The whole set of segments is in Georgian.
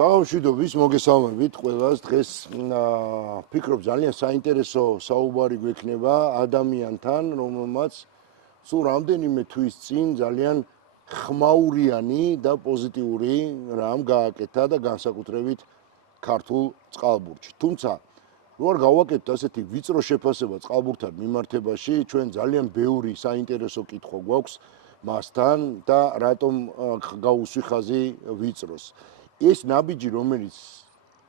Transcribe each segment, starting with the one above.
თავმშვიდობის მოგესალმებით ყველას. დღეს ფიქრობ ძალიან საინტერესო საუბარი გვექნება ადამიანთან, რომელმაც სულ რამდენიმე თვის წინ ძალიან ხმაურიანი და პოზიტიური რამ გააკეთა და განსაკუთრებით ქართულ წყალბურთში. თუმცა რო არ გავაკეთოთ ასეთი ვიწრო შეფასება წყალბურთთან მიმართებაში, ჩვენ ძალიან ბევრი საინტერესო კითხვა გვაქვს მასთან და რატომ გაუსვი ხაზი ვიწროს. ეს ნაბიჯი, რომელიც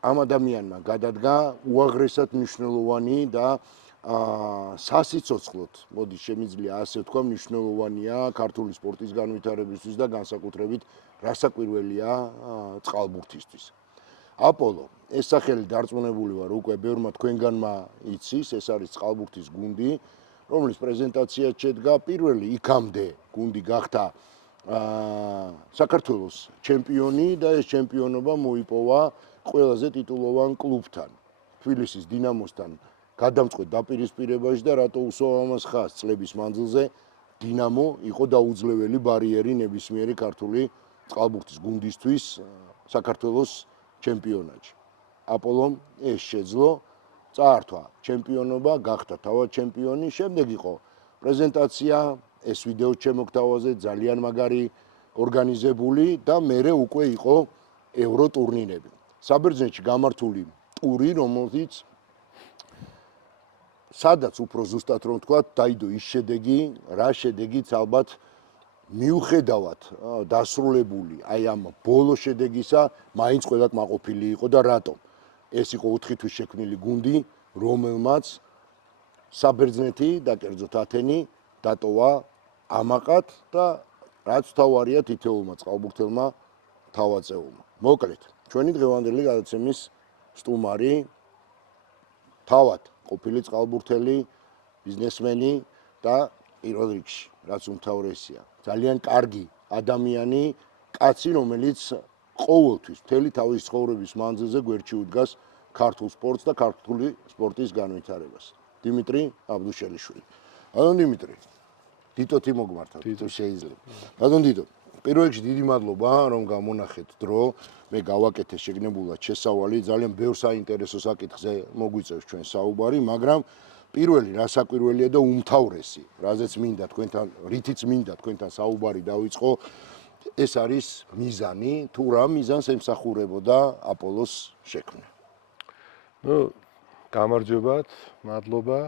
ამ ადამიანმა გადადგა, უაღრესად მნიშვნელოვანი და სასიცოცხლოდ, მოდი შემიძლია ასე ვთქვა, მნიშვნელოვანია ქართული სპორტის განვითარებისთვის და განსაკუთრებით რასაკვირველია წყალბურთისთვის. აპოლო, ეს სახელი დარწმუნებული ვარ, უკვე ბევრმა თქვენგანმა იცის, ეს არის წყალბურთის გუნდი, რომლის პრეზენტაციაც შედგა პირველი იქამდე გუნდი გახდა საქართველოს ჩემპიონი და ეს ჩემპიონობა მოიპოვა ყველაზე ტიტულოვან კლუბთან, თბილისის დინამოსთან გადამწყვეტ დაპირისპირებაში და რატო უსვამს ამას ხაზს წლების მანძილზე დინამო იყო დაუძლეველი ბარიერი ნებისმიერი ქართული წყალბურთის გუნდისთვის საქართველოს ჩემპიონატში. აპოლომ ეს შეძლო, წაართვა ჩემპიონობა, გახდა თავად ჩემპიონი, შემდეგ იყო პრეზენტაცია, ეს ვიდეო შემოგთავაზე ძალიან მაგარი ორგანიზებული და მერე უკვე იყო ევრო ტურნირები. საბერძნეთში გამართული ტური, რომელზეც სადაც უფრო ზუსტად რომ ვთქვა, დაიდო ის შედეგი, რა შედეგიც ალბათ მიუხედავად დასრულებული აი ამ ბოლო შედეგისა, მაინც ყველა კმაყოფილი იყო და რატომ? ეს იყო 4 თვის შექმნილი გუნდი, რომელმაც საბერძნეთი და კერძოდ ათენი დატოვა ამაყად და რაც თავარია თითოეულმა წყალბურთელმა თავაწეულმა. მოკლედ, ჩვენი დღევანდელი გადაცემის სტუმარი თავად ყოფილი წყალბურთელი, ბიზნესმენი და პირველ რიგში, რაც უმთავრესია, ძალიან კარგი ადამიანი, კაცი, რომელიც ყოველთვის მთელი თავის ცხოვრების მანძილზე გვერდში უდგას ქართულ სპორტს და ქართული სპორტის განვითარებას. დიმიტრი აბდუშელიშვილი. ბატონ დიმიტრი, დიტოთი მოგმართავთ, თუ შეიძლება. ბატონ დიტო, პირველ რიგში დიდი მადლობა, რომ გამონახეთ დრო. მე გავაკეთე შეგნებულად შესავალი, ძალიან ბევრ საინტერესო საკითხზე მოგვიწევს ჩვენ საუბარი, მაგრამ პირველი რასაკვირველია და უმთავრესი, რაზეც მინდა თქვენთან, რითიც მინდა თქვენთან საუბარი დავიწყო, ეს არის მიზანი, თუ რა მიზანს ემსახურებოდა აპოლოს შექმნა. გამარჯობათ, მადლობა.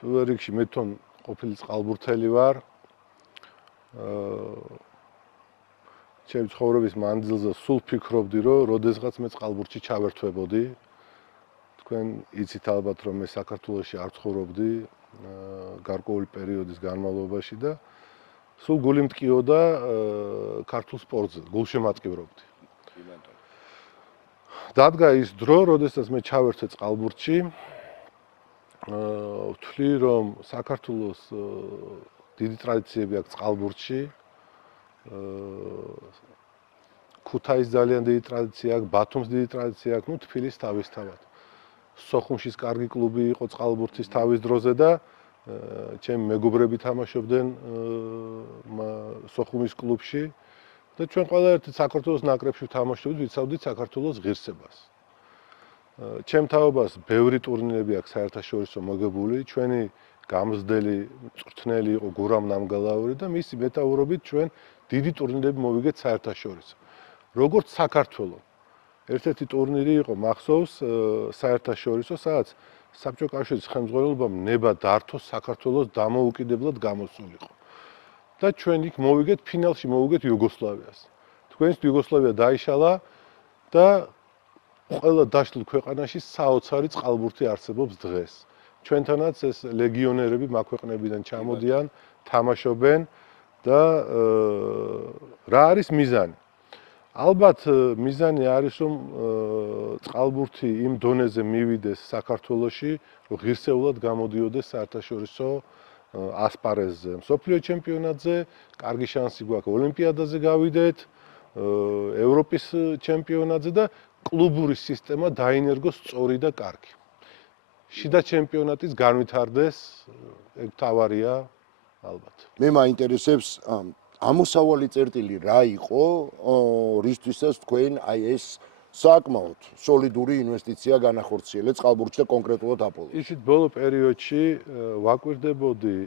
პირველ რიგში მე თვითონ ყოფილი წყალბურთელი ვარ. ჩემი ცხოვრების მანძილზე სულ ფიქრობდი, რომ როდესღაც მე წყალბურთში ჩავერთვებოდი. თქვენ იცით ალბათ, რომ მე საქართველოში არ ცხოვრობდი გარკვეული პერიოდის განმავლობაში და სულ გული მტკიოდა ქართულ სპორტზე, გულშემატკივრობდი. დადგა ის დრო, როდესაც მე ჩავერთე წყალბურთში. ვთვლი, რომ საქართველოს დიდი ტრადიციები აქვს წყალბურთში. ქუთაისის ძალიან დიდი ტრადიცია აქვს, ბათუმის დიდი ტრადიცია აქვს, თბილისის თავისთავად. სოხუმშის კარგი კლუბი იყო წყალბურთის თავის დროზე და ჩემი მეგობრები თამაშობდნენ სოხუმის კლუბში და ჩვენ ყველა ერთი საქართველოს ნაკრებში თამაშობდით, ვიცავდით საქართველოს ღირსებას. ჩემ თაობას ბევრი ტურნირები აქვს საერთაშორისო მოგებული, ჩვენი გამზრდელი მწვრთნელი იყო გურამ ნამგალაური და მისი მეთაურობით ჩვენ დიდი ტურნირები მოვიგეთ საერთაშორისო. როგორც საქართველოს ერთ-ერთი ტურნირი იყო მახსოვს საერთაშორისო, სადაც საბჭოთა კავშირის ხელმძღვანელობამ ნება დართო საქართველოს დამოუკიდებლად გამოსულიყო. და ჩვენ იქ მოვიგეთ ფინალში მოვიგეთ იუგოსლავიას. თქვენს იუგოსლავია დაიშალა და ყველა დაშლილ ქვეყანაში საოცარი წყალბურთი არსებობს დღეს. ჩვენთანაც ეს ლეგიონერები მაგ ქვეყნებიდან ჩამოდიან, თამაშობენ და რა არის მიზანი? ალბათ მიზანი არის, რომ წყალბურთი იმ დონეზე მივიდეს საქართველოში, რომ ღირსეულად გამოდიოდეს საერთაშორისო ასპარეზზე, მსოფლიო ჩემპიონატზე, კარგი შანსი გვაქვს ოლიმპიადაზე გავიდეთ, ევროპის ჩემპიონატზე და კლუბური სისტემა დაინერგოს სწორი და კარგი. შიდა ჩემპიონატის განვითარდეს, ეგ თავარია ალბათ. მე მაინტერესებს ამოსავალი წერტილი რა იყო, რისთვისაც თქვენ აი ეს საკმაოდ სოლიდური ინვესტიცია განახორციელეთ წყალბურთში და კონკრეტულად აპოლოს. ისიც ბოლო პერიოდში ვაკვირდებოდი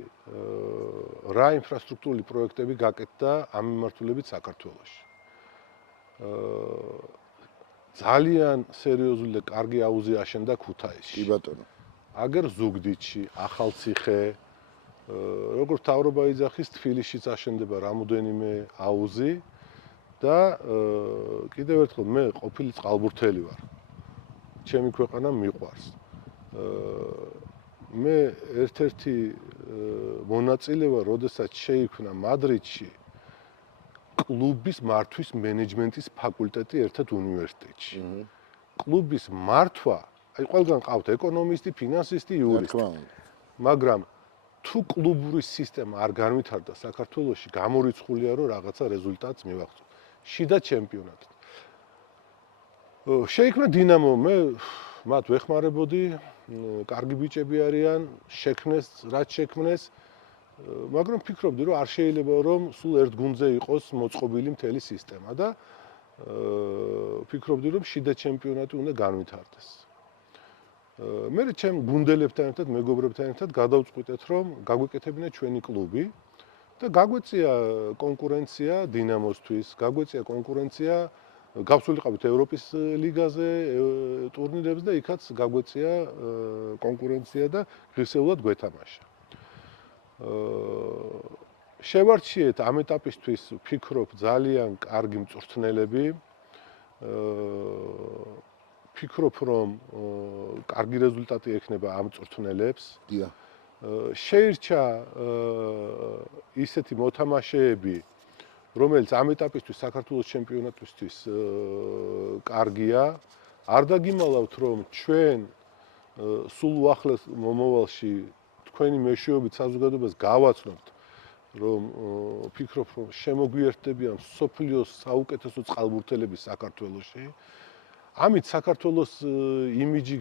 რა ინფრასტრუქტურული პროექტები გაკეთდა ამ მიმართულებით საქართველოში. ძალიან სერიოზული და კარგი აუზი აშენდა ქუთაისში. კი ბატონო. აგერ ზუგდიდში, ახალციხე, როგორც თავრობა იძახის, თბილისშიც აშენდება რამოდენიმე აუზი და კიდევ ერთხელ მე ყოფილი წყალბურთელი ვარ. ჩემი ქვეყანა მიყვარს. მე ერთ-ერთი მონაწილე ვარ, როდესაც შეიქმნა მადრიდში კლუბის მართვის მენეჯმენტის ფაკულტეტი ერთ უნივერსიტეტში. კლუბის მართვა, აი ყველგან ყავთ ეკონომისტი, ფინანსისტი, იურისტი. მაგრამ თუ კლუბური სისტემა არ განვითარდა საქართველოში, გამორიცხულია რომ რაღაცა რეზულტატს მივაღწევ. შიდა ჩემპიონატი. შეიქმნა დინამო, მე მათ ვეხმარებოდი, კარგი ბიჭები არიან, შექმნეს, რაც შექმნეს, მაგრამ ფიქრობდი რომ არ შეიძლება რომ სულ ერთ გუნდზე იყოს მოწყობილი მთელი სისტემა და ფიქრობდი რომ შიდა ჩემპიონატი უნდა განვითარდეს. მე ჩემ გუნდელებთან ერთად, მეგობრებთან ერთად გადავწყვიტეთ რომ გაგვეკეთებინა ჩვენი კლუბი და გაგვეწია კონკურენცია დინამოსთვის, გაგვეწია კონკურენცია გავსულიყავით ევროპის ლიგაზე, ტურნირებზე და იქაც გაგვეწია კონკურენცია და ღირსეულად გვეთამაშა. შევარჩიეთ ამ ეტაპისთვის ვფიქრობ ძალიან კარგი მწვრთნელები. ვფიქრობ რომ კარგი რეზულტატი ექნება ამ მწვრთნელებს. დიახ. შეირჩა ისეთი მოთამაშეები, რომელიც ამ ეტაპისთვის საქართველოს ჩემპიონატისთვის კარგია. არ დაგიმალავთ რომ ჩვენ სულ უახლეს მომავალში თქვენი მეშვეობით საზოგადოებას გავაცნობთ რომ ვფიქრობ რომ შემოგვიერთდებიან სოფლიოს საუკეთესო წყალბურთელები საქართველოში. ამით საქართველოს იმიჯი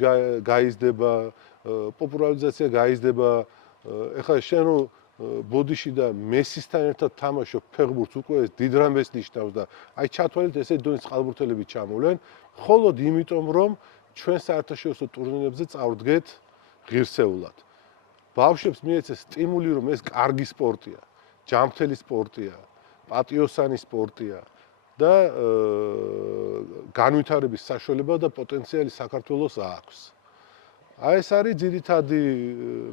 გაიზრდება, პოპულარიზაცია გაიზრდება. ეხლა შენ რო ბოდიში და მესისთან ერთად თამაშობ ფეხბურთს უკვე ეს დიდ რამეს ნიშნავს და აი ჩათვალეთ ესეთი დონის წყალბურთელები ჩამოვლენ, მხოლოდ იმიტომ რომ ჩვენ საერთაშორისო ტურნირებზე წავდგეთ ღირსეულად. ბავშვებს მიეცეს სტიმული რომ ეს კარგი სპორტია, ჯანმრთელი სპორტია, პატიოსანი სპორტია და განვითარების საშუალება და პოტენციალი საქართველოს აქვს. აი ეს არის ძირითადი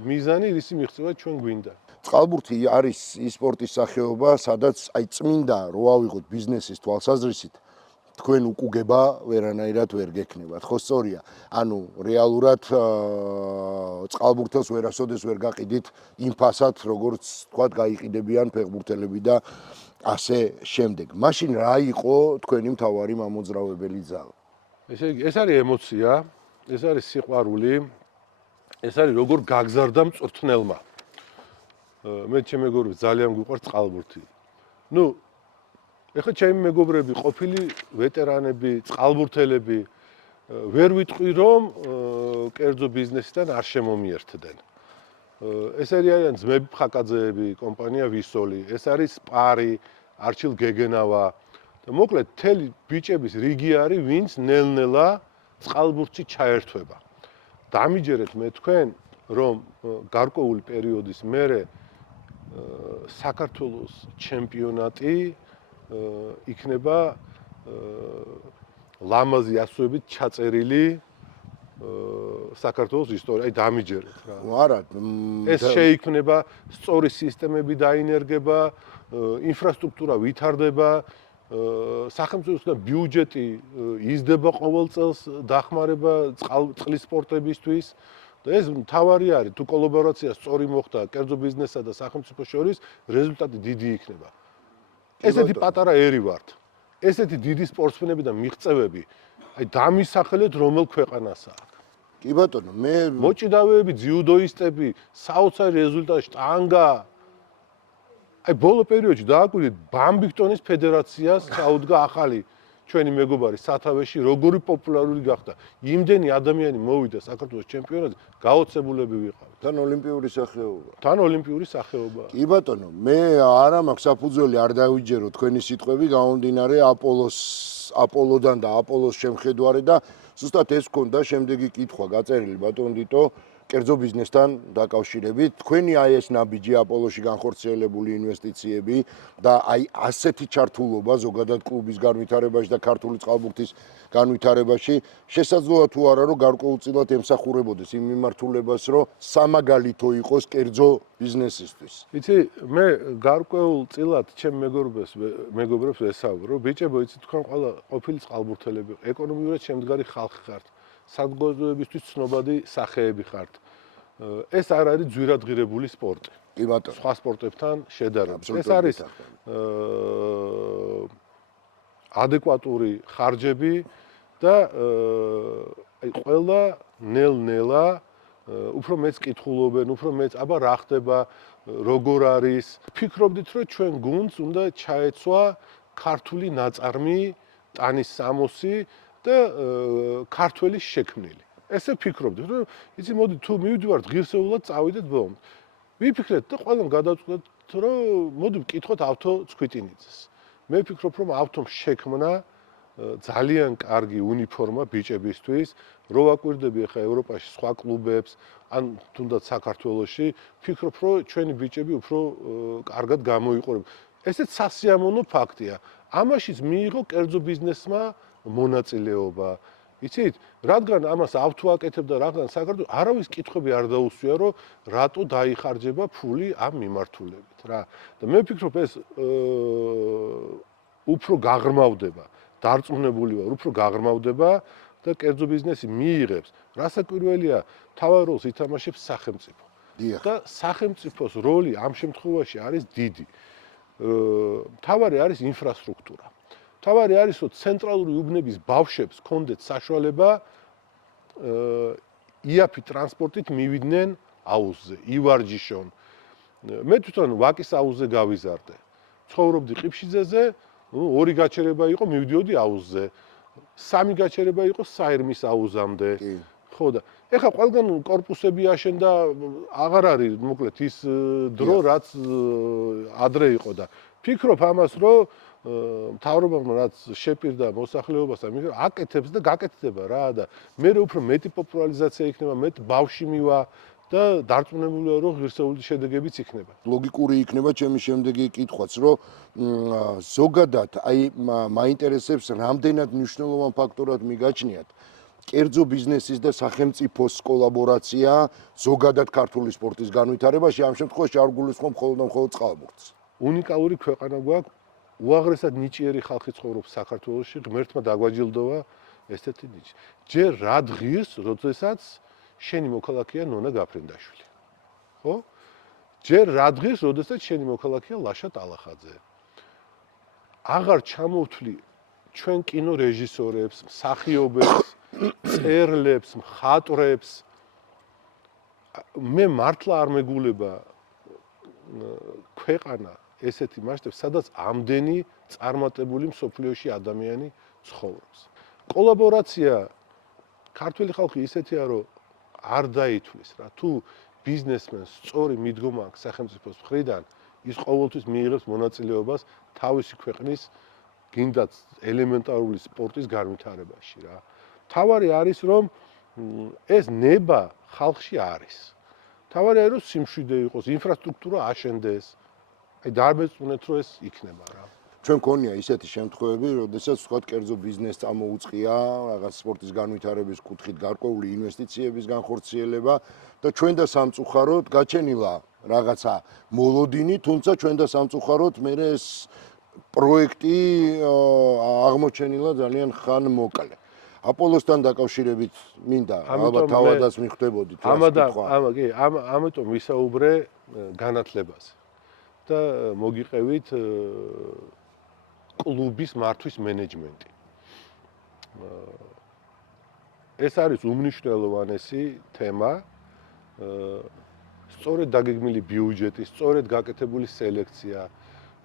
მიზანი, რისი მიღწევა ჩვენ გვინდა. წყალბურთი არის ის სპორტის სახეობა, სადაც აი წმინდა რო ავიღოთ ბიზნესის თვალსაზრისით, თქვენ უკუგება ვერანაირად ვერ გექნებათ. ხო სწორია. ანუ რეალურად წყალბურთელს ვერასოდეს ვერ გაყიდით იმ ფასად, როგორც თქვათ გაიყიდებიან ფეხბურთელები და ასე შემდეგ. მაშინ რა იყო თქვენი მთავარი მამოძრავებელი ძალა? ესე იგი, ეს არის ემოცია, ეს არის სიყვარული, ეს არის როგორ გაგზარდა მწვრთნელმა. მე ჩემი მეგობრები ძალიან გვიყვარს წყალბურთი. ეხლა ჩემი მეგობრები, ყოფილი ვეტერანები, წყალბურთელები ვერ ვიტყვი რომ კერძო ბიზნესიდან არ შემომიერთდნენ. ეს არიან ძმები ფხაკაძეები, კომპანია ვისოლი, ეს არის სპარი, არჩილ გეგენავა და მოკლედ მთელი ბიჭების რიგი არის, ვინც ნელ-ნელა წყალბურთში ჩაერთვება. დამიჯერეთ მე თქვენ, რომ გარკვეული პერიოდის მერე საქართველოს ჩემპიონატი იქნება ლამაზი ასოებით ჩაწერილი საქართველოს ისტორია, აი დამიჯერეთ რა. არა, ეს შეიქმნება, სწორი სისტემები დაინერგება, ინფრასტრუქტურა ვითარდება, სახელმწიფოსგან ბიუჯეტი იზრდება ყოველ წელს დახმარება წყლის სპორტებისთვის და ეს მთავარი არის, თუ კოლაბორაცია სწორი მოხდა კერძო ბიზნესსა და სახელმწიფოს შორის, რეზულტატი დიდი იქნება. ესეთი პატარა ერი ვართ. ესეთი დიდი სპორტსმენები და მიღწევები, აი დამისახელეთ რომელ ქვეყანასა აქვს. კი ბატონო, მე მოჭიდავეები, ძიუდოისტები, საოცარი რეზულტატი, შტანგა. აი ბოლო პერიოდში დააკვირდით, ბამბიქტონის ფედერაციას ჩაუდგა ახალი ჩვენი მეგობარი სათავეში როგორი პოპულარული გახდა. იმდენი ადამიანი მოვიდა საქართველოს ჩემპიონატზე, გაოცებულები ვიყავით. თან ოლიმპიური სახეობა. თან ოლიმპიური სახეობა. კი ბატონო, მე არა მაქვს საფუძველი არ დავიჯერო თქვენი სიტყვები გამომდინარე აპოლოდან და აპოლოს შემხედვარე და ზუსტად ეს გქონდა შემდეგი კითხვა გაწერილი ბატონ დიტო კერძო ბიზნესთან დაკავშირებით. თქვენი აი ეს ნაბიჯი აპოლოში განხორციელებული ინვესტიციები და აი ასეთი ჩართულობა ზოგადად კლუბის განვითარებაში და ქართული წყალბურთის განვითარებაში შესაძლოა თუ არა რომ გარკვეულწილად ემსახურებოდეს იმ მიმართულებას რომ სამაგალითო იყოს კერძო ბიზნესისთვის. იცი, მე გარკვეულწილად ჩემ მეგობრებს ესაუბრო, ბიჭებო, იცი თქვენ ყველა ყოფილი წყალბურთელები, ეკონომიურად შემდგარი ხალხი ხართ. საზოგადოებისთვის ცნობადი სახეები ხართ. ეს არ არის ძვირადღირებული სპორტი. კი ბატონო. სხვა სპორტებთან შედარებით. ეს არის ადეკვატური ხარჯები და აი ყველა ნელ-ნელა უფრო მეც კითხულობენ, უფრო მეც აბა რა ხდება, როგორ არის. ფიქრობდით, რომ ჩვენ გუნდს უნდა ჩაეცვა ქართული ნაწარმი, ტანის სამოსი და ქართველის შექმნილი. ესე ფიქრობდით, რომ იცი მოდი თუ მივიდივართ ღირსეულად წავიდეთ ბოლომდე. ვიფიქრეთ და ყველამ გადავწყვეტ, რომ მოდი ვკითხოთ ავთო ცქვიტინიძეს. მე ვფიქრობ, რომ ავთომ შექმნა ძალიან კარგი უნიფორმა ბიჭებისთვის, რო ვაკვირდები ახლა ევროპაში სხვა კლუბებს, ან თუნდაც საქართველოში, ვფიქრობ, რომ ჩვენი ბიჭები უფრო კარგად გამოიყურებენ. ესეც სასიამოვნო ფაქტია. ამაშიც მიიღო კერძო ბიზნესმა მონაწილეობა. იცით, რადგან ამას ავთო აკეთებდა, რადგან საქართველოს არავის კითხვები არ დაუსვია, რომ რატო დაიხარჯება ფული ამ მიმართულებით რა. და მე ვფიქრობ, ეს უფრო გაღრმავდება. დარწმუნებული ვარ, უფრო გაღრმავდება და კერძო ბიზნესი მიიღებს. რასაკვირველია, თავარ როლს ითამაშებს სახელმწიფო. და სახელმწიფოს როლი ამ შემთხვევაში არის დიდი. თავარი არის ინფრასტრუქტურა. თავარი არის, რომ ცენტრალური უბნების ბავშვებს ჰქონდეთ საშუალება იაფი ტრანსპორტით მივიდნენ აუზზე, ივარჯიშონ. მე თვითონ ვაკის აუზზე გავიზარდე. ცხოვრობდი ყიფშიძეზე, ორი გაჩერება იყო, მივდიოდი აუზზე. სამი გაჩერება იყო საირმის აუზამდე. ხო და ეხლა ყველგან კორპუსები აშენდა, აღარ არის მოკლედ ის დრო, რაც ადრე იყო და ფიქრობ ამას, რომ მთავრობამ რაც შეპირდა მოსახლეობასთან, აკეთებს და გაკეთდება რა და მე უფრო მეტი პოპულარიზაცია იქნება, მეტ ბავშვი მივა და დარწმუნებული ვარ, რომ ღირსეული შედეგებიც იქნება. ლოგიკური იქნება ჩემი შემდეგი კითხვაც, რომ ზოგადად აი მაინტერესებს რამდენად მნიშვნელოვან ფაქტორად მიგაჩნიათ კერძო ბიზნესის და სახელმწიფოს კოლაბორაცია ზოგადად ქართული სპორტის განვითარებაში, ამ შემთხვევაში არ გულისხმობ მხოლოდ და მხოლოდ წყალბურთს. უნიკალური ქვეყანა გვაქვს, უაღრესად ნიჭიერი ხალხი ცხოვრობს საქართველოში, ღმერთმა დაგვაჯილდოვა ესეთი ნიჭი. ჯერ რა დღის, როდესაც შენი მოქალაქეა ნონა გაფრინდაშვილი. ხო? ჯერ რა დღის, როდესაც შენი მოქალაქეა ლაშა ტალახაძე. აღარ ჩამოვთვლი ჩვენ კინო რეჟისორებს, მსახიობებს, წერლებს, მხატვრებს. მე მართლა არ მეგულება ქვეყანა ესეთი მასშტაბი, სადაც ამდენი წარმატებული მსოფლიოში ადამიანი ცხოვრობს. კოლაბორაცია ქართული ხალხი ისეთია, რომ არ დაითვლის რა. თუ ბიზნესმენს სწორი მიდგომა აქვს სახელმწიფოს მხრიდან, ის ყოველთვის მიიღებს მონაწილეობას თავისი ქვეყნის გინდათ ელემენტარული სპორტის განვითარებაში რა. თავარი არის, რომ ეს ნება ხალხში არის. თავარი არის, რომ სიმშვიდე იყოს, ინფრასტრუქტურა აშენდეს. აი დარბეწუნეთ, რომ ეს იქნება რა. ჩვენ გქონია ისეთი შემთხვევები, როდესაც ვთქვათ, კერძო ბიზნესს წამოუწყია რაღაც სპორტის განვითარების კუთხით გარკვეული ინვესტიციების განხორციელება და ჩვენ და სამწუხაროდ გაჩენილა რაღაცა მოლოდინი, თუმცა ჩვენ და სამწუხაროდ მე ეს პროექტი აღმოჩენილა ძალიან ხანმოკლე. აპოლოსთან დაკავშირებით მინდა ალბათ თავადაც მიხვდებოდით რა კითხვა. ამიტომ ვისაუბრე განათლებაზე და მოგიყევით კლუბის მართვის მენეჯმენტი. ეს არის უმნიშვნელოვანესი თემა. სწორედ დაგეგმილი ბიუჯეტი, სწორედ გაკეთებული სელექცია,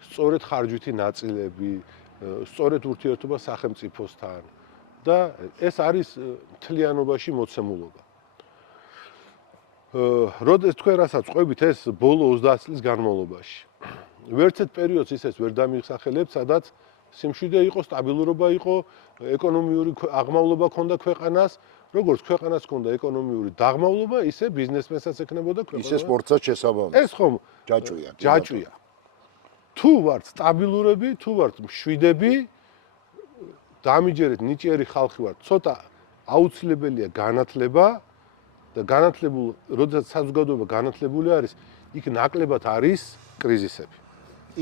სწორედ ხარჯვითი ნაწილები, სწორედ ურთიერთობა სახელმწიფოსთან და ეს არის მთლიანობაში მოცემულობა. როდეს თქვენ რასაც ყვებით ეს ბოლო 30 წლის განმავლობაში. ვერც ერთ პერიოდს ისეს ვერ დამიხსახელებთ, სადაც სიმშვიდე იყო, სტაბილურობა იყო, ეკონომიური აღმავლობა ჰქონდა ქვეყანას, როგორც ქვეყანას ჰქონდა ეკონომიური დაღმავლობა, ისე ბიზნესმენსაც ექნებოდა ქვეყანა. ისე სპორტსაც შესაბამება. ეს ხომ ჯაჭვია. ჯაჭვია. თუ ვართ სტაბილურები, თუ ვართ მშვიდები, დამიჯერეთ ნიჭიერი ხალხი ვართ, ცოტა აუცილებელია განათლება და განათლებულ, როდესაც საზოგადოება განათლებული არის, იქ ნაკლებად არის კრიზისები.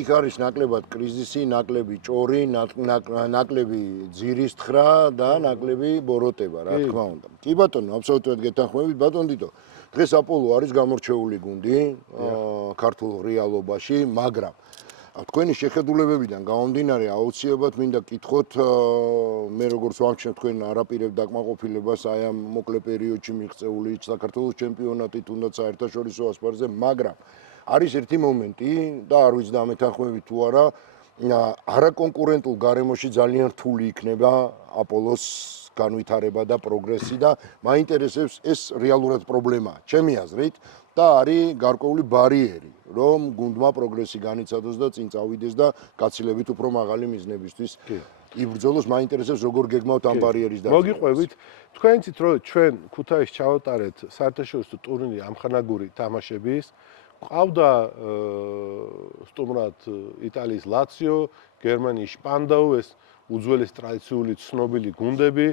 იქ არის ნაკლებად კრიზისი, ნაკლები ჭორი, ნაკლები ძირის თხრა და ნაკლები ბოროტება, რა თქმა უნდა. კი ბატონო, აბსოლუტურად გეთანხმებით, ბატონ დიდო. დღეს აპოლო არის გამორჩეული გუნდი ქართულ რეალობაში, მაგრამ თქვენი შეხედულებებიდან გამომდინარე აუცილებლად მინდა გკითხოთ, მე როგორც ვამჩნევ თქვენ არაპირებ დაკმაყოფილებას აი ამ მოკლე პერიოდში მიღწეული საქართველოს ჩემპიონატი, თუნდაც საერთაშორისო ასპარეზზე, მაგრამ არის ერთი მომენტი და არ ვიცი და მეთანხმებით თუ არა, არაკონკურენტულ გარემოში ძალიან რთული იქნება აპოლოს განვითარება და პროგრესი და მაინტერესებს ეს რეალურად პრობლემაა, ჩემი აზრით და არის გარკვეული ბარიერი, რომ გუნდმა პროგრესი განიცადოს და წინ წავიდეს და გაცილებით უფრო მაღალი მიზნებისთვის იბრძოლოს. მაინტერესებს როგორ გეგმავთ ამ ბარიერის დაწესებას. მოგიყვებით, თქვენცით რომ ჩვენ ქუთაისში ჩავატარეთ საერთაშორისო ტურნირი ამხანაგური თამაშების, ყავდა სტუმრად იტალიის ლაციო, გერმანიის შპანდაუ, ეს უძველესი ტრადიციული ცნობილი გუნდები.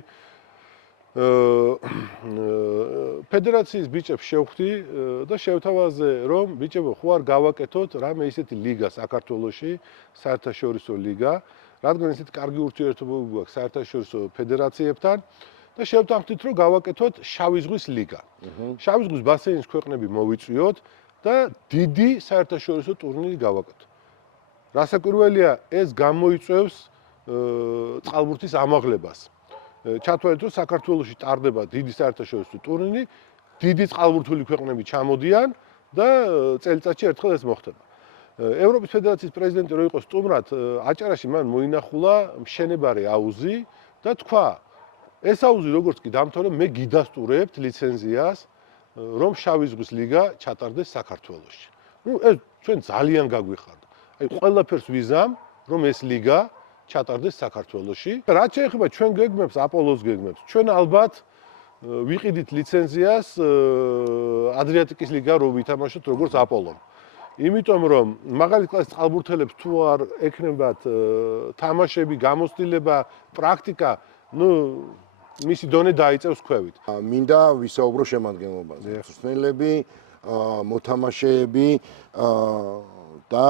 ფედერაციის ბიჭებს შევხვდი და შევთავაზე, რომ ბიჭებო, ხო არ გავაკეთოთ რამე ისეთი ლიგა საქართველოში, საერთაშორისო ლიგა, რადგან ისეთი კარგი ურთიერთობები გვაქვს საერთაშორისო ფედერაციებთან და შევთანხმდით, რომ გავაკეთოთ შავი ზღვის ლიგა. შავი ზღვის ბასეინის ქვეყნები მოვიწვიოთ და დიდი საერთაშორისო ტურნირი გავაკეთოთ. რასაკვირველია, ეს გამოიწვევს წყალბურთის ამაღლებას. ჩათვალეთ, რომ საქართველოში ტარდება დიდი საერთაშორისო ტურნირი, დიდი წყალბურთული ქვეყნები ჩამოდიან და წელიწადში ერთხელ ეს მოხდება. ევროპის ფედერაციის პრეზიდენტი რო იყო სტუმრად, აჭარაში მან მოინახულა მშენებარე აუზი და თქვა, ეს აუზი როგორც კი დამთავრდა, მე გიდასტურებთ ლიცენზიას, რომ შავი ზღვის ლიგა ჩატარდეს საქართველოში. ეს ჩვენ ძალიან გაგვიხარდა. აი ყველაფერს ვიზამ, რომ ეს ლიგა ჩატარდეს საქართველოში. რაც შეეხება ჩვენ გეგმებს, აპოლოს გეგმებს, ჩვენ ალბათ ვიყიდით ლიცენზიას ადრიატიკის ლიგა რო ვითამაშოთ როგორც აპოლომ. იმიტომ რომ მაგალითად კლასის წყალბურთელებს თუ არ ექნებათ თამაშები, გამოცდილება, პრაქტიკა, მისი დონე დაიწევს ქვევით. მინდა ვისაუბრო შემადგენლობაზე. მწვრთნელები, მოთამაშეები და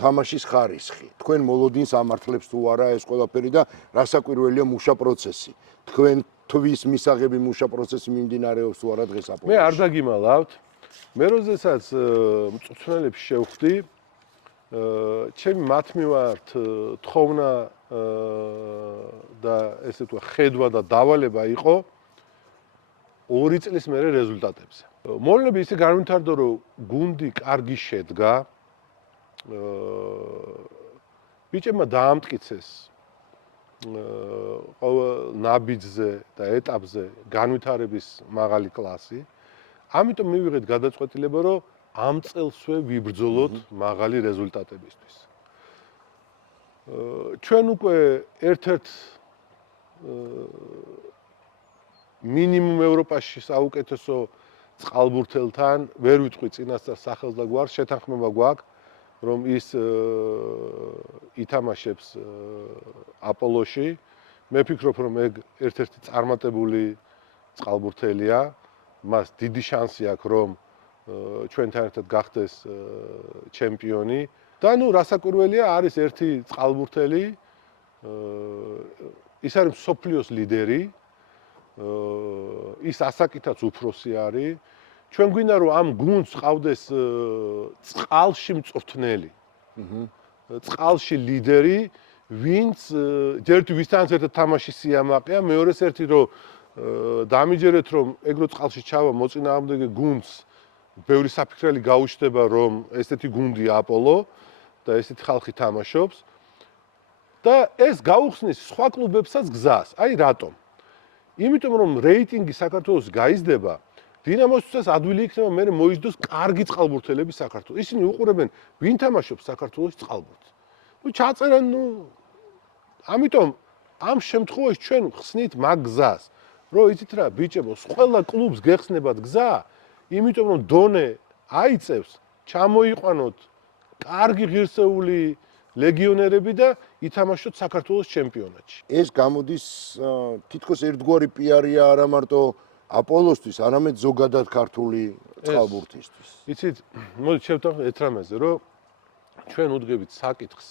თამაშის ხარისხი. თქვენ მოლოდინს ამართლებს თუ არა ეს ყველაფერი და რასაკვირველია მუშა პროცესი. თქვენ თვის მისაღები მუშა პროცესი მიმდინარეობს თუ არა დღეს აპოლოში. მე არ დაგიმალავთ. მე როდესაც მწვრთნელებს შევხვდი, ჩემი მათმივართ თხოვნა და ესე თქვა ხედვა და დავალება იყო 2 წლის მერე რეზულტატებზე. მოვლენები ისე განვითარდა, რომ გუნდი კარგი შედგა. ბიჭებმა დაამტკიცეს ნაბიჯზე და ეტაპზე განვითარების მაღალი კლასი. ამიტომ მივიღეთ გადაწყვეტილება, რომ ამ წელსვე ვიბრძოლოთ მაღალი რეზულტატებისთვის. ჩვენ უკვე ერთ-ერთ მინიმუმ ევროპაში საუკეთესო წყალბურთელთან ვერ ვიტყვი წინასწარ სახელს და გვარს, შეთანხმება გვაქვს, რომ ის ითამაშებს აპოლოში. მე ვფიქრობ, რომ ეგ ერთ-ერთი წარმატებული წყალბურთელია. მას დიდი შანსი აქვს, რომ ჩვენთან ერთად გახდეს ჩემპიონი. და რასაკვირველია, არის ერთი წყალბურთელი, ის არის მსოფლიოს ლიდერი, ის ასაკითაც უფროსი არის. ჩვენ გვინდა, რომ ამ გუნდს ყავდეს წყალში მწვრთნელი. წყალში ლიდერი, ვინც ერთი ვისთანაც ერთად თამაშის სიამაყეა, მეორეს ერთი რომ დამიჯერეთ, რომ ეგრე წყალში ჩავა მოწინააღმდეგე გუნდს, ბევრი საფიქრელი გაუჩნდება, რომ ესეთი გუნდია აპოლო და ესეთი ხალხი თამაშობს. და ეს გაუხსნის სხვა კლუბებსაც გზას. აი რატომ? იმიტომ რომ რეიტინგი საქართველოს გაიზრდება, დინამოსთვის ადვილი იქნება მე მოიძდოს კარგი წყალბურთელები საქართველოს. ისინი უყურებენ ვინ თამაშობს საქართველოს წყალბურთს. ჩაწერენ, ამიტომ ამ შემთხვევაში ჩვენ ხსნით მაგ გზას, რომ იცით რა, ბიჭებო, ყველა კლუბს გეხსნებათ გზა, იმიტომ რომ დონე აიწევს, ჩამოიყვანოთ კარგი ღირსეული ლეგიონერები და ითამაშოთ საქართველოს ჩემპიონატში. ეს გამოდის თითქოს ერთგვარი პიარია არა მარტო აპოლოსთვის, არამედ ზოგადად ქართული წყალბურთისთვის. იცით, მოდი შევთანხმდეთ ერთ რამეზე, რომ ჩვენ უდგებით საკითხს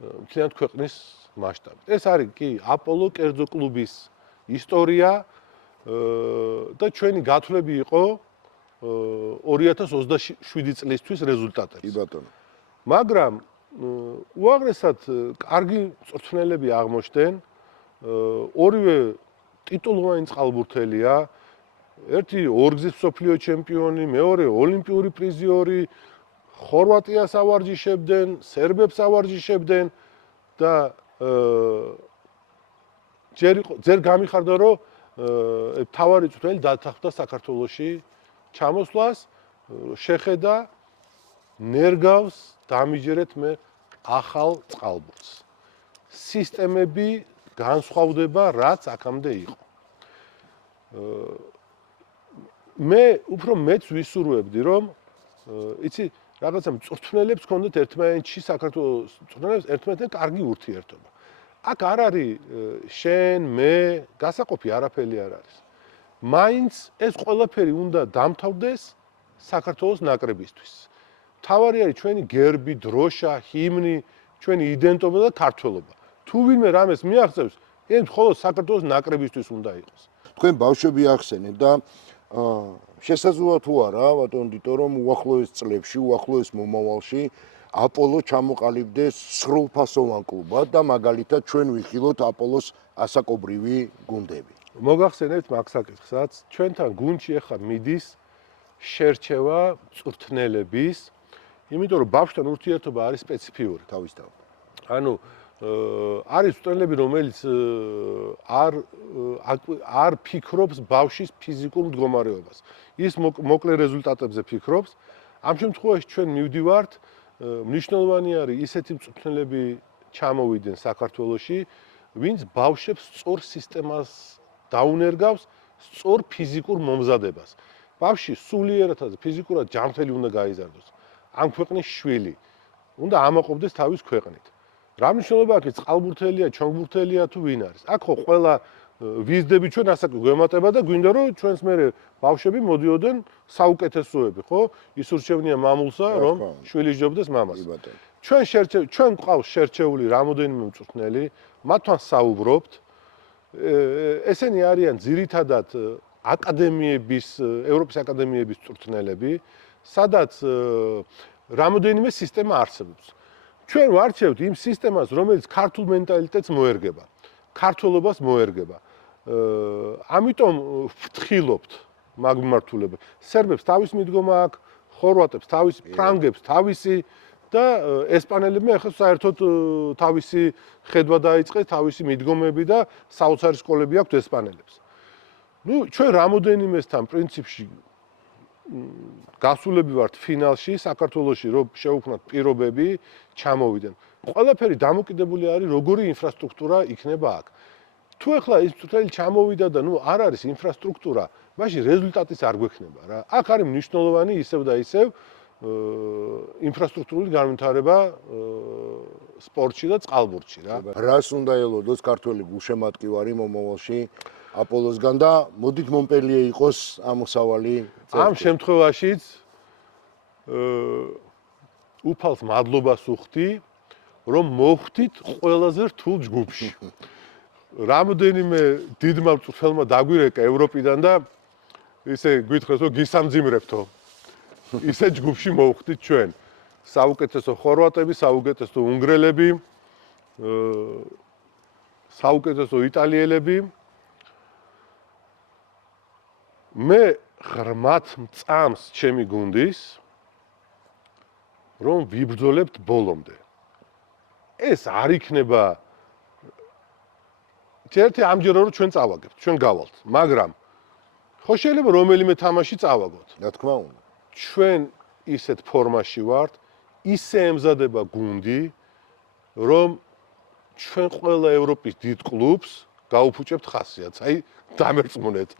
მთლიანად ქვეყნის მასშტაბით. ეს არის კი აპოლო კერძო კლუბის ისტორია და ჩვენი გათვლები იყო 2027 წლისთვის რეზულტატებს. კი ბატონო. მაგრამ უაღრესად კარგი მწვრთნელები აღმოჩნდნენ, ორივე ტიტულოვანი წყალბურთელია, ერთი ორგზის მსოფლიო ჩემპიონი, მეორე ოლიმპიური პრიზიორი, ხორვატიას ავარჯიშებდნენ, სერბებს ავარჯიშებდნენ და ჯერ გამიხარდა, რომ მთავარი მწვრთნელი დათანხმდა საქართველოში ჩამოსვლას, შეხედა ნერგავს დამიჯერეთ მე ახალ წყალბურთს. სისტემები განსხვავდება, რაც აქამდე იყო. მე უფრო მეც ვისურვებდი, რომ იცი, რაღაცა მწვრთნელებს ჰქონდეთ ერთმანეთში საქართველოს მწვრთნელებს ერთმანეთთან კარგი ურთიერთობა. აქ არ არის შენ, მე, გასაყოფი არაფერი არ არის. მაინც ეს ყველაფერი უნდა დამთავრდეს საქართველოს ნაკრებისთვის. თავარი არის ჩვენი გერბი, დროშა, ჰიმნი, ჩვენი იდენტობა და ქართველობა. თუ ვინმე რამეს მიაღწევს, ეს მხოლოდ საქართველოს ნაკრებისთვის უნდა იყოს. თქვენ ბავშვები ახსენეთ და შესაძლოა თუ არა, ბატონო დიტო, რომ უახლოეს წლებში, უახლოეს მომავალში აპოლო ჩამოყალიბდეს სრულფასოვან კლუბად და მაგალითად ჩვენ ვიხილოთ აპოლოს ასაკობრივი გუნდები. მოგახსენებთ მაგ საკითხსაც, ჩვენთან გუნდში ახლა მიდის შერჩევა მწვრთნელების, იმიტომ რომ ბავშვთან ურთიერთობა არის სპეციფიური თავისთავად. ანუ არის მწვრთნელები, რომელიც არ ფიქრობს ბავშვის ფიზიკურ მდგომარეობას. ის მოკლე რეზულტატებზე ფიქრობს. ამ შემთხვევაში ჩვენ მივდივართ, მნიშვნელოვანი არის ისეთი მწვრთნელები ჩამოვიდნენ საქართველოში, ვინც ბავშვებს სწორ სისტემას დაუნერგავს, სწორ ფიზიკურ მომზადებას. ბავშვი სულიერად ფიზიკურად ჯანმრთელი უნდა გაიზარდოს. ამ ქვეყნის შვილი უნდა ამაყობდეს თავის ქვეყნით. რა მნიშვნელობა აქვს წყალბურთელია, ჩონგბურთელია თუ ვინ არის? აქ ხო ყველა ვიზდები ჩვენ ასაკი გვემატება და გვინდა რომ ჩვენს მერე ბავშვები მოდიოდნენ საუკეთესოები, ხო? ისურჩევნია მამულსა, რომ შვილი ჯობდეს მამას. ჩვენ გვყავს შერჩეული რამოდენიმე მწვრთნელი, მათთან საუბრობთ. ესენი არიან ძირითადად აკადემიების, ევროპის აკადემიების მწვრთნელები, სადაც რამოდენიმე სისტემა არსებობს. ჩვენ ვარჩევთ იმ სისტემას, რომელიც ქართულ მენტალიტეტს მოერგება, ქართველობას მოერგება. ამიტომ ვფრთხილობთ მაგ მიმართულებებს. სერბებს თავის მიდგომა აქვს, ხორვატებს თავისი, ფრანგებს თავისი და ესპანელებმა ახლა საერთოდ თავისი ხედვა დაიწყეს, თავისი მიდგომები და საოცარი სკოლები აქვთ ესპანელებს. ჩვენ რამოდენიმესთან პრინციპში გასულები ვართ ფინალში, საქართველოში რომ შევუქმნათ პირობები, ჩამოვიდნენ. ყველაფერი დამოკიდებული არის, როგორი ინფრასტრუქტურა იქნება აქ. თუ ახლა ის მწვრთნელი ჩამოვიდა და არ არის ინფრასტრუქტურა, მაშინ რეზულტატიც არ გვექნება რა. აქ არის მნიშვნელოვანი ისევ და ისევ ინფრასტრუქტურული განვითარება სპორტში და წყალბურთში რა. რას უნდა ელოდოს ქართველი გულშემატკივარი მომავალში აპოლოსგან და მოდით მონპელიე იყოს ამოსავალი. ამ შემთხვევაშიც უფალს მადლობას ვუხდი, რომ მოხვდით ყველაზე რთულ ჯგუფში. რამოდენიმე დიდმა მწვრთნელმა დაგვირეკა ევროპიდან და ისე გითხრეს, რომ გისამძიმრებთო. ისე ჯგუფში მოვხვდით ჩვენ. საუკეთესო ხორვატები, საუკეთესო უნგრელები, საუკეთესო იტალიელები. მე ღრმად მწამს ჩემი გუნდის, რომ ვიბრძოლებთ ბოლომდე. ეს არ იქნება ერთი ამჯერად რომ ჩვენ წავაგებთ, ჩვენ გავალთ, მაგრამ ხო შეიძლება რომელიმე თამაში წავაგოთ. რა თქმა უნდა. ჩვენ ისეთ ფორმაში ვართ, ისე ემზადება გუნდი, რომ ჩვენ ყველა ევროპის დიდ კლუბს გაუფუჭებთ ხასიათს. აი, დამერწმუნეთ.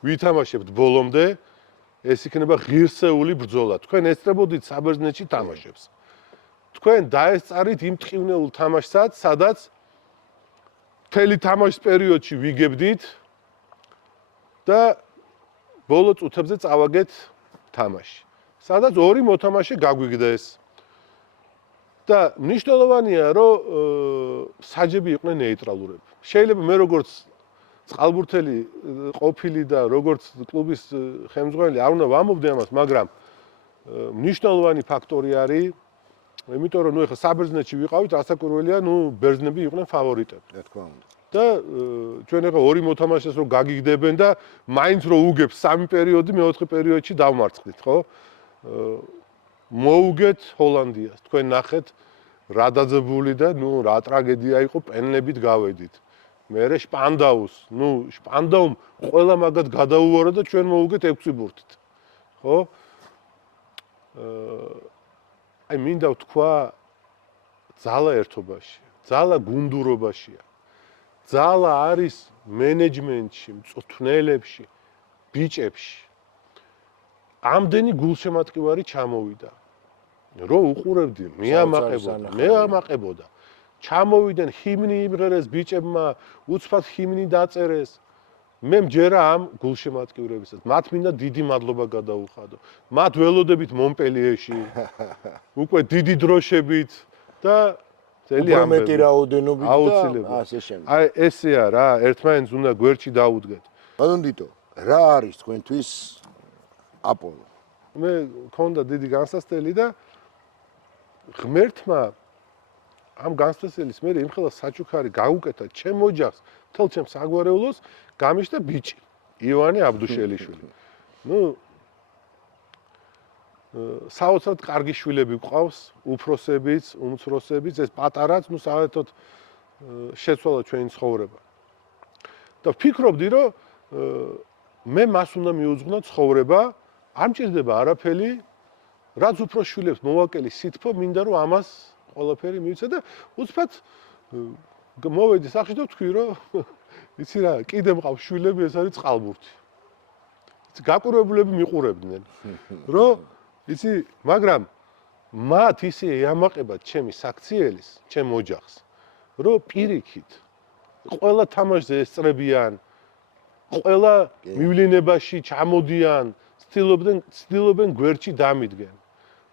ვითამაშებთ ბოლომდე, ეს იქნება ღირსეული ბრძოლა. თქვენ ესწრებოდით საბერძნეთში თამაშებს. თქვენ დაესწარით იმ ტყივნეულ თამაშსაც, სადაც მთელი თამაშის პერიოდში ვიგებდით და ბოლო წუთებზე წავაგეთ თამაში. სადაც ორი მოთამაშე გაგვიგდეს. და მნიშვნელოვანია, რომ საჯები იყვნენ ნეიტრალურები. შეიძლება მე როგორც წყალბურთელი ყოფილი და როგორც კლუბის ხელმძღვანელი არ უნდა ვამბობდე ამას, მაგრამ მნიშვნელოვანი ფაქტორი არის, იმიტომ რომ ეხლა საბერძნეთში ვიყავით, ასაკურველია, ბერძნები იყვნენ ფავორიტები. რა თქმა უნდა. და ჩვენ ეხლა ორი მოთამაშეს რომ გაგიგდებენ და მაინც რომ უგებს სამი პერიოდი, მეოთხე პერიოდში დავმარცხდით, ხო? მოუგეთ ჰოლანდიას. თქვენ ნახეთ რა დაძაბული და რა ტრაგედია იყო, პენლებით გავედით. მერე შპანდაუს, შპანდაუმ ყველა მაგათ გადაუვარა და ჩვენ მოუგეთ 6 ბურთით. ხო? აი მინდა ვთქვა, ძალა ერთობაში, ძალა გუნდურობაშია. ძალა არის მენეჯმენტში, მწვრთნელებში, ბიჭებში. ამდენი გულშემატკივარი ჩამოვიდა. რო უყურებდი, მე ამაყებოდა. ჩამოვიდნენ ჰიმნი იმღერეს ბიჭებმა, უცბად ჰიმნი დაწერეს. მე მჯერა ამ გულშემატკივრებისაც. მათ მინდა დიდი მადლობა გადაუხადო. მათ ველოდებით მონპელიეში. უკვე დიდი დროშებით და წელი ამბები. მეტი რაოდენობით და ასე შემდეგ. აი ესეა რა, ერთმანეთს უნდა გვერდში დაუდგეთ. ბატონ დიტო, რა არის თქვენთვის აპოლო? მე მქონდა დიდი განსასწრელი და ღმერთმა ამ განსასწრელის მერე იმხელა საჩუქარი გაუკეთა ჩემ ოჯახს, მთელ ჩემს საგვარეულოს გამიშთა ბიჭი, ივანე აბდუშელიშვილი. საოცრად კარგი შვილები გვყავს, უფროსებიც, უმცროსებიც, ეს პატარაც, საერთოდ შეცვალა ჩვენი ცხოვრება. და ვფიქრობდი, რომ მე მას უნდა მიუძღვნა ცხოვრება, არ მჭირდება არაფერი, რაც უფრო შვილებს მოვაკელი სითბო, მინდა რომ ამას ყველაფერი მივიცე და უცბად მოვედი სახში და ვთქვი, რომ იცი რა, კიდე მყავს შვილები, ეს არის წყალბურთი. გაკვირვებულები მიყურებდნენ. რომ იცი, მაგრამ მათ ისე ეამაყებათ ჩემი საქციელის, ჩემ ოჯახს, რომ პირიქით ყველა თამაშზე ესწრებიან, ყველა მივლინებაში ჩამოდიან, ცდილობენ გვერდში დამიდგენ.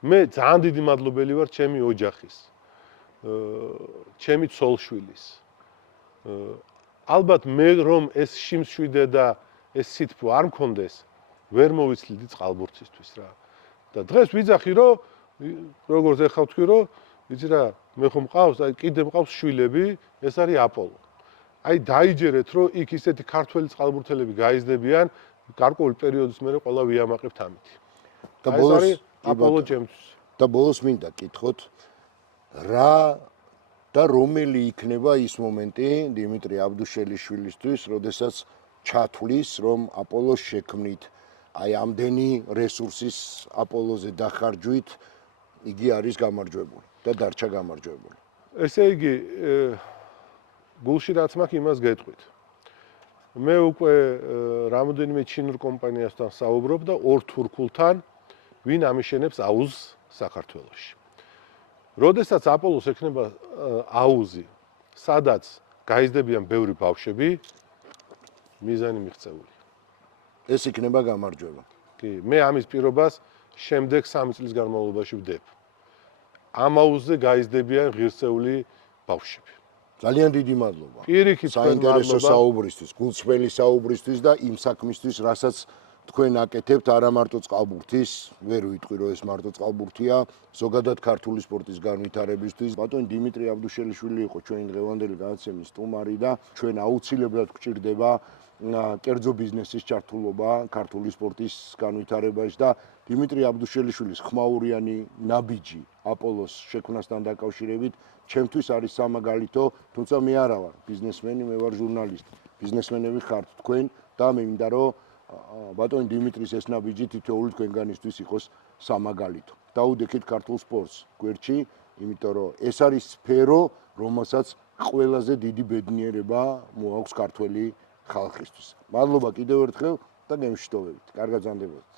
მე ძალიან დიდი მადლობელი ვარ ჩემი ოჯახის, ჩემი ცოლშვილის. ალბათ მე რომ ეს შიმშვიდე და ეს სითბო არ მქონდეს, ვერ მოვიცლიდი წყალბურთისთვის რა. და დღეს ვიძახი რომ როგორც ეხლა ვთქვი რომ იცი რა, მე ხომ მყავს, აი კიდე მყავს შვილები, ეს არის აპოლო. აი დაიჯერეთ რომ იქ ისეთი ქართველი წყალბურთელები გაიზრდებიან, გარკვეული პერიოდის მერე ყველა ვიამაყებთ ამით. და ბოლოს აპოლო ჩემთვის. და ბოლოს მინდა გითხოთ, რა და რომელი იქნება ის მომენტი დიმიტრი აბდუშელიშვილისთვის, როდესაც ჩათვლის, რომ აპოლოს შექმნით, აი ამდენი რესურსის აპოლოზე დახარჯვით, იგი არის გამარჯვებული და დარჩა გამარჯვებული. ესე იგი, გულში რაც მაქვს, იმას გეტყვით. მე უკვე რამოდენიმე ჩინურ კომპანიასთან საუბრობ და ორ თურქულთან ვინ ამიშენებს აუზს საქართველოში. როდესაც აპოლოს ექნება აუზი, სადაც გაიზრდებიან ბევრი ბავშვები, მიზანი მიღწეული. ეს იქნება გამარჯვება. კი, მე ამის პირობას შემდეგ 3 წლის განმავლობაში ვდებ. ამ აუზზე გაიზრდებიან ღირსეული ბავშვები. ძალიან დიდი მადლობა. პირიქით თქვენ საინტერესო მადლობა. საუბრისთვის, გულწრფელი საუბრისთვის და იმ საქმისთვის, რასაც თქვენ აკეთებთ არა მარტო წყალბურთის, ვერ ვიტყვი რომ ეს მარტო წყალბურთია, ზოგადად ქართული სპორტის განვითარებისთვის. ბატონი დიმიტრი აბდუშელიშვილი იყო ჩვენი დღევანდელი გადაცემის სტუმარი და ჩვენ აუცილებლად გვჭირდება კერძო ბიზნესის ჩართულობა ქართული სპორტის განვითარებაში და დიმიტრი აბდუშელიშვილის ხმაურიანი ნაბიჯი აპოლოს შექმნასთან დაკავშირებით ჩემთვის არის სამაგალითო, თუმცა მე არა ვარ ბიზნესმენი, მე ვარ ჟურნალისტი. ბიზნესმენები ხართ თქვენ და მე მინდა რომ ბატონი დიმიტრის ეს ნაბიჯი თითოეული თქვენგანისთვის იყოს სამაგალითო. დაუდექით ქართულ სპორტს გვერდში, იმიტომ რომ ეს არის სფერო, რომელსაც ყველაზე დიდი ბედნიერება მოაქვს ქართველი ხალხისთვის. მადლობა კიდევ ერთხელ და გემშვიდობებით. კარგად ზანდებოდეთ.